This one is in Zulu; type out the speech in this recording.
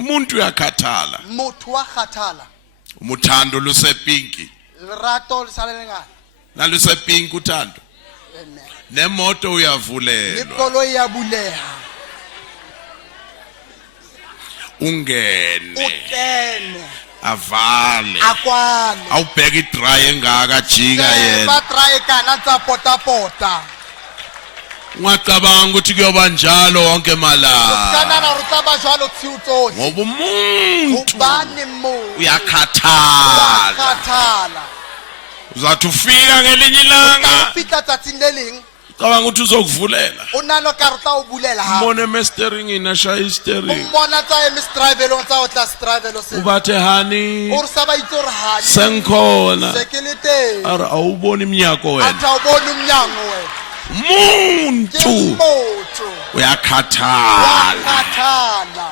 umuntu uyakhathala motho wa kgathala umuthando lusepinki lerato le sale le ngata nalusepinki uthando Amen. nemoto le uyavulelwa koloi ya buleha ungene o kene avale a kwale awubheka idry engaka jika yena ba try kana tsa pota ungacabanga ukuthi kuyoba njalo wonke malanga kana na ruta ba jwalo tsiutso ngoba umuntu ubani mo uyakhathala khathala uzathi ufika ngelinye ilanga fitla tsatsing le leng cabanga ukuthi uzokuvulela o nano ka ruta o bulela ha mbone mastering inashaya steering umbona tsa emistrivelo tsa o tla strivelo se ubathe hani o sa ba itse re ha senkhona sekelete ara awuboni iminyako wena atha ubona umnyango wena umuntu moto uyakhathala khathala